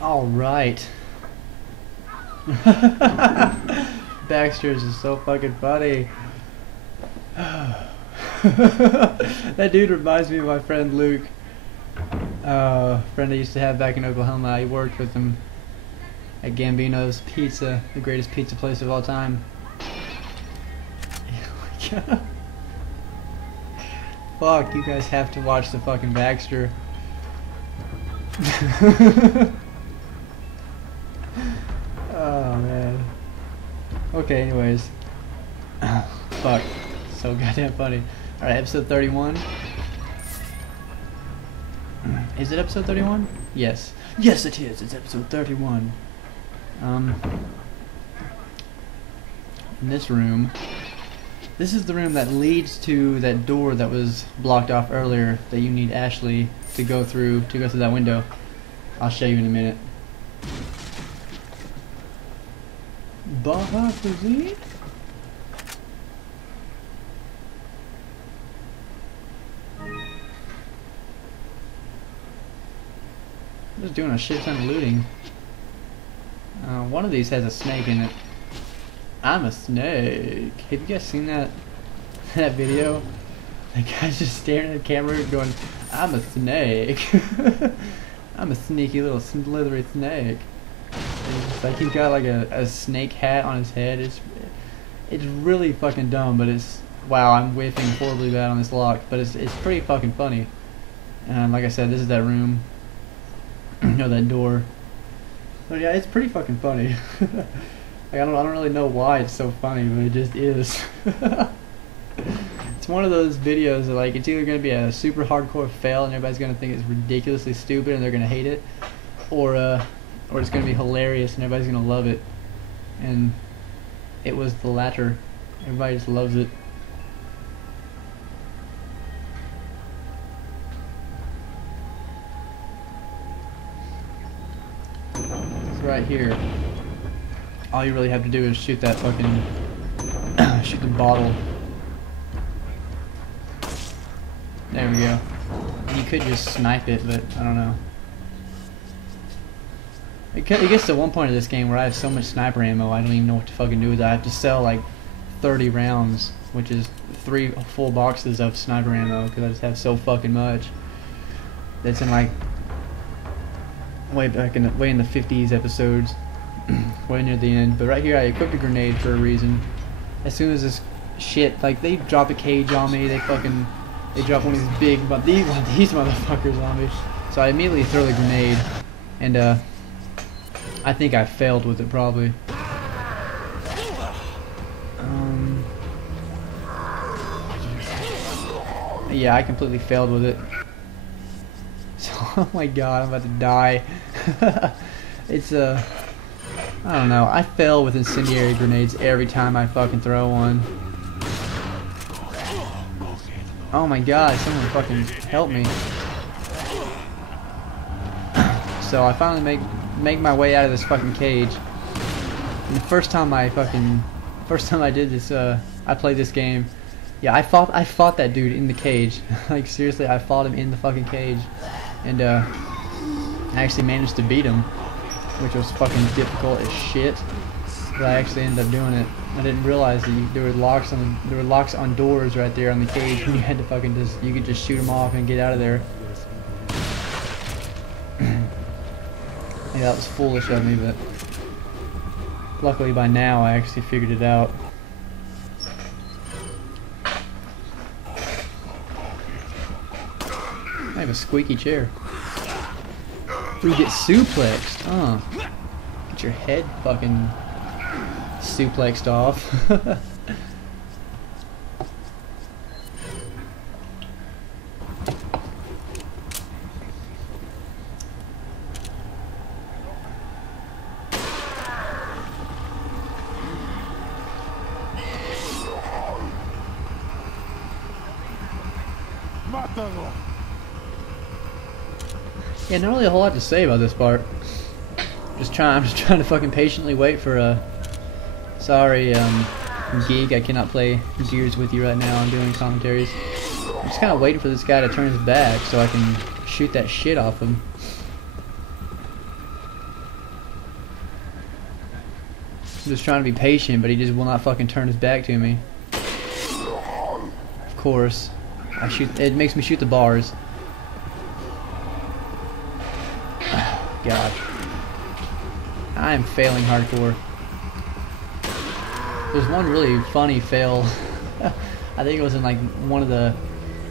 All right. Backstairs is so fucking funny. That dude reminds me of my friend Luke. Friend I used to have back in Oklahoma. I worked with him at Gambino's Pizza, the greatest pizza place of all time. Fuck, you guys have to watch the fucking Baxter. Oh man. Okay, anyways. Fuck. So goddamn funny. Alright, episode 31. Is it episode 31? Yes. Yes it is, it's episode 31. In this room. This is the room that leads to that door that was blocked off earlier that you need Ashley to go through that window. I'll show you in a minute. Baja cuisine? Just doing a shit ton of looting. One of these has a snake in it. I'm a snake. Have you guys seen that video? That guy's just staring at the camera going, I'm a snake. I'm a sneaky little slithery snake. It's like he's got like a snake hat on his head. It's really fucking dumb, but it's, wow, I'm whiffing horribly bad on this lock, but it's pretty fucking funny. And like I said, this is that room. No, that door. But yeah, it's pretty fucking funny. Like, I don't really know why it's so funny, but it just is. It's one of those videos that, like, it's either going to be a super hardcore fail and everybody's going to think it's ridiculously stupid and they're going to hate it, or it's going to be hilarious and everybody's going to love it. And it was the latter. Everybody just loves it. It's right here. All you really have to do is shoot that fucking shoot the bottle. There we go. You could just snipe it, but I don't know. It gets to one point of this game where I have so much sniper ammo I don't even know what to fucking do with it. I have to sell like 30 rounds, which is 3 full boxes of sniper ammo, because I just have so fucking much. That's in like way in the 50s episodes. Way near the end. But right here I equipped a grenade for a reason. As soon as this shit, like, they drop a cage on me, they drop one of these big, but these motherfuckers on me. So I immediately throw the grenade, and I think I failed with it probably. Yeah, I completely failed with it. So, oh my god, I'm about to die. It's I don't know, I fail with incendiary grenades every time I fucking throw one. Oh my god, someone fucking help me. So I finally make my way out of this fucking cage. And the first time I did this, I played this game, yeah, I fought that dude in the cage. Like, seriously, I fought him in the fucking cage. And I actually managed to beat him, which was fucking difficult as shit. But I actually ended up doing it. I didn't realize that there were locks on doors right there on the cage, and you had to you could just shoot them off and get out of there. Yeah, that was foolish of me, but luckily by now I actually figured it out. I have a squeaky chair. You get suplexed, get your head fucking suplexed off. Yeah, not really a whole lot to say about this part. I'm just trying to fucking patiently wait for sorry, Geek, I cannot play Gears with you right now. I'm doing commentaries. I'm just kind of waiting for this guy to turn his back so I can shoot that shit off him. was trying to be patient, but he just will not fucking turn his back to me. Of course, it makes me shoot the bars. God, I am failing hardcore. There's one really funny fail. I think it was in like one of the.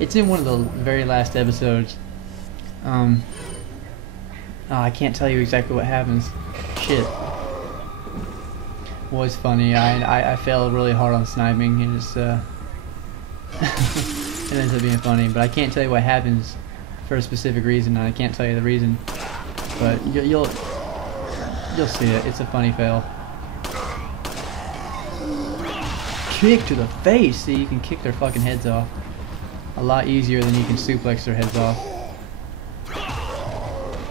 It's in one of the very last episodes. Oh, I can't tell you exactly what happens. Shit. Was funny. I failed really hard on sniping, and just it ends up being funny. But I can't tell you what happens for a specific reason. And I can't tell you the reason. But you'll see it. It's a funny fail. Kick to the face. See, you can kick their fucking heads off a lot easier than you can suplex their heads off.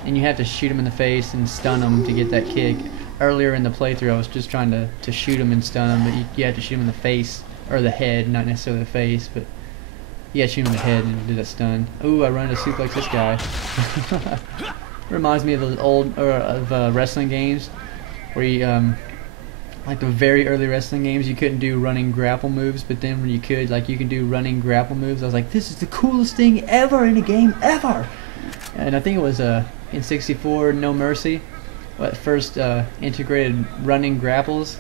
And you have to shoot them in the face and stun them to get that kick. Earlier in the playthrough, I was just trying to shoot them and stun them, but you have to shoot them in the face or the head, not necessarily the face, but you have to shoot them in the head and do that stun. Ooh, I run to suplex this guy. Reminds me of those old wrestling games where you like the very early wrestling games, you couldn't do running grapple moves, but then when you could, like, you can do running grapple moves. I was like, this is the coolest thing ever in a game ever. And I think it was in 64 No Mercy, what first integrated running grapples,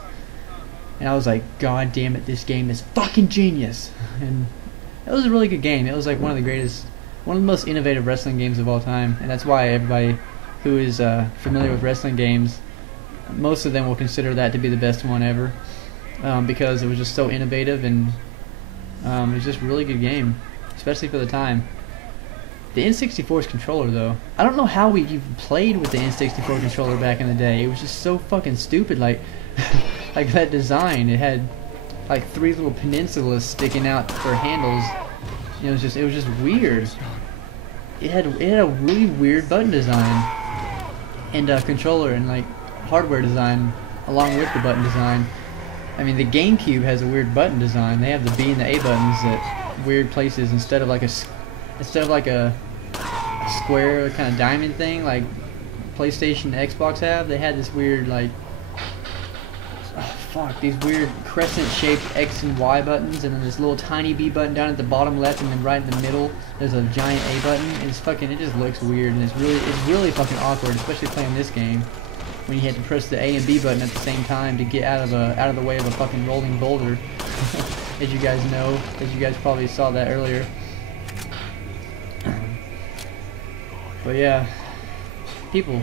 and I was like, god damn it, this game is fucking genius. And it was a really good game. It was like one of the most innovative wrestling games of all time, and that's why everybody who is familiar with wrestling games, most of them will consider that to be the best one ever, because it was just so innovative, and it was just a really good game, especially for the time. The N64's controller, though, I don't know how we even played with the N64 controller back in the day. It was just so fucking stupid. Like, like that design, it had like 3 little peninsulas sticking out for handles. It was just weird. It had a really weird button design and controller and like hardware design along with the button design. I mean, the Gamecube has a weird button design. They have the B and the A buttons at weird places instead of like a square kind of diamond thing like PlayStation and Xbox have. They had this weird, like, these weird crescent-shaped X and Y buttons, and then this little tiny B button down at the bottom left, and then right in the middle there's a giant A button. And it just looks weird, and it's really fucking awkward, especially playing this game when you had to press the A and B button at the same time to get out of the way of a fucking rolling boulder. As you guys know, as you guys probably saw that earlier. But yeah, people,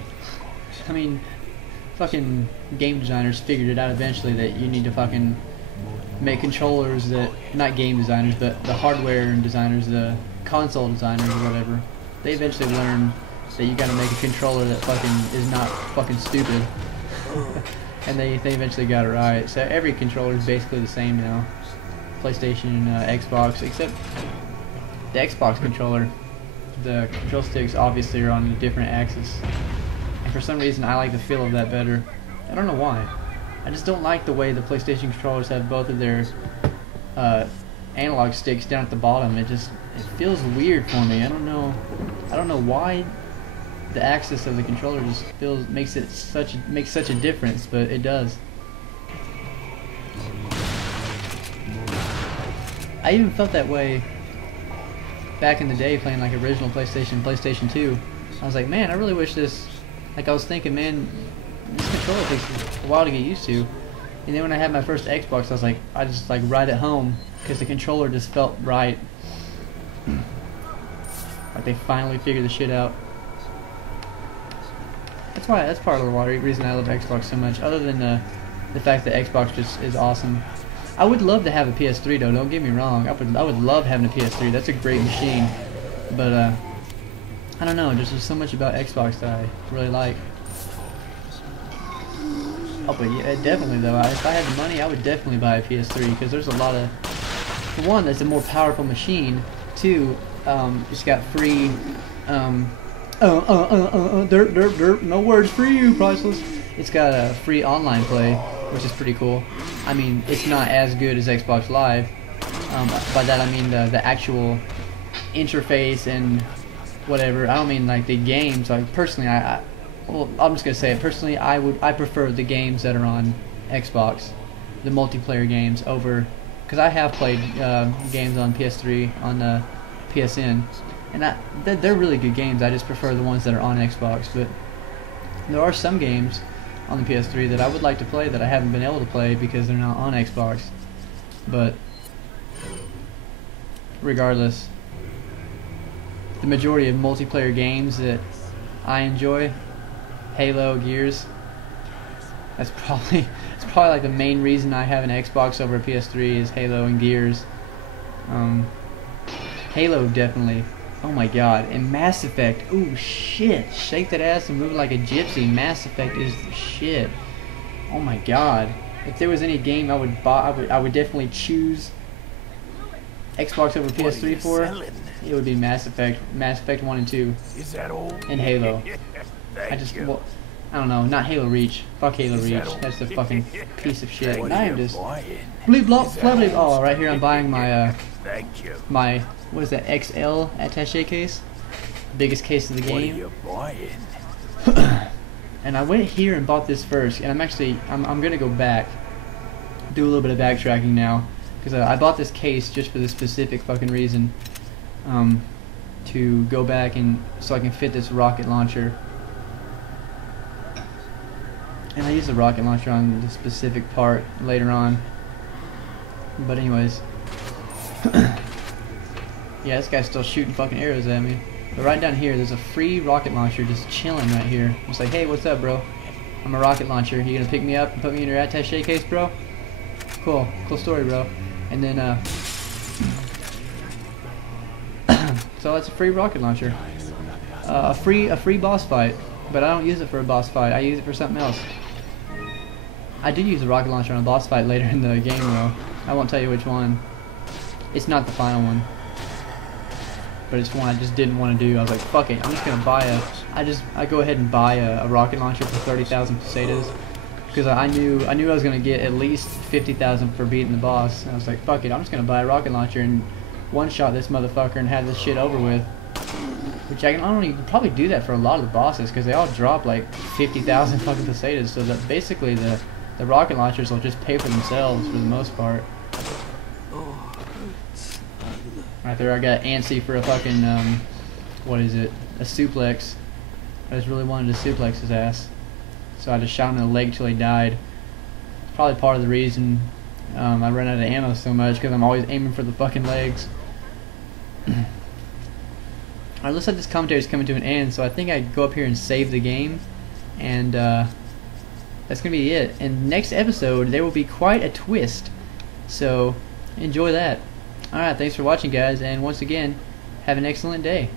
I mean, fucking game designers figured it out eventually that you need to fucking make controllers that, not game designers, but the hardware and designers, the console designers or whatever, they eventually learned that you gotta make a controller that fucking is not fucking stupid. And they eventually got it right. So every controller is basically the same now. PlayStation, Xbox, except the Xbox controller. The control sticks obviously are on a different axis, and for some reason I like the feel of that better. I don't know why. I just don't like the way the PlayStation controllers have both of their analog sticks down at the bottom. It feels weird for me. I don't know why the axis of the controller just makes such a difference, but it does. I even felt that way back in the day playing like original PlayStation 2. I was like, man, I really wish this, like I was thinking, man, this controller takes a while to get used to. And then when I had my first Xbox, I just like right at home, because the controller just felt right. Like they finally figured the shit out. That's part of the reason I love Xbox so much, other than the fact that Xbox just is awesome. I would love to have a PS3 though, don't get me wrong. I would love having a PS3. That's a great machine. But I don't know, there's just so much about Xbox that I really like. Oh, but yeah, definitely though, if I had the money, I would definitely buy a PS3, because there's a lot of, for one, that's a more powerful machine. Two, it's got free no words for you, priceless. It's got a free online play, which is pretty cool. I mean, it's not as good as Xbox Live. By that I mean the actual interface and whatever. I don't mean like the games. Like personally, well, I'm just gonna say it. Personally, I prefer the games that are on Xbox, the multiplayer games over, because I have played games on PS3 on PSN, and they're really good games. I just prefer the ones that are on Xbox. But there are some games on the PS3 that I would like to play that I haven't been able to play because they're not on Xbox. But regardless, the majority of multiplayer games that I enjoy, Halo, Gears, that's probably like the main reason I have an Xbox over a PS3 is Halo and Gears. Halo definitely. Oh my god. And Mass Effect. Ooh shit. Shake that ass and move like a gypsy. Mass Effect is the shit. Oh my god. If there was any game I would buy, I would definitely choose Xbox over PS3 for. It would be Mass Effect. Mass Effect 1 and 2. Is that all? And Halo. Well, I don't know, not Halo Reach. Fuck Halo Reach. That's a fucking piece of shit. And I am just bleep blop flubblip. Oh, right here I'm buying my my, what is that, XL attaché case? Biggest case of the game. And I went here and bought this first, and I'm gonna go back, do a little bit of backtracking now, because I bought this case just for this specific fucking reason, to go back and so I can fit this rocket launcher. And I use the rocket launcher on the specific part later on. But anyways. Yeah, this guy's still shooting fucking arrows at me. But right down here, there's a free rocket launcher just chilling right here. It's like, hey, what's up, bro? I'm a rocket launcher. You gonna pick me up and put me in your attaché case, bro? Cool. Cool story, bro. And then, so that's a free rocket launcher. A free boss fight. But I don't use it for a boss fight. I use it for something else. I do use a rocket launcher on a boss fight later in the game, though. I won't tell you which one. It's not the final one. But it's one I just didn't want to do. I was like, fuck it. I'm just going to buy I go ahead and buy a rocket launcher for 30,000 pesetas. Because I knew I was going to get at least 50,000 for beating the boss. And I was like, fuck it. I'm just going to buy a rocket launcher and one-shot this motherfucker and have this shit over with. Which I can only probably do that for a lot of the bosses, because they all drop like 50,000 fucking pesetas, so that basically the rocket launchers will just pay for themselves for the most part. Right there, I got antsy for a fucking, what is it, a suplex. I just really wanted to suplex his ass. So I just shot him in the leg till he died. Probably part of the reason I run out of ammo so much, because I'm always aiming for the fucking legs. Alright, looks like this commentary is coming to an end, so I think I go up here and save the game, and that's going to be it. In the next episode, there will be quite a twist, so enjoy that. Alright, thanks for watching, guys, and once again, have an excellent day.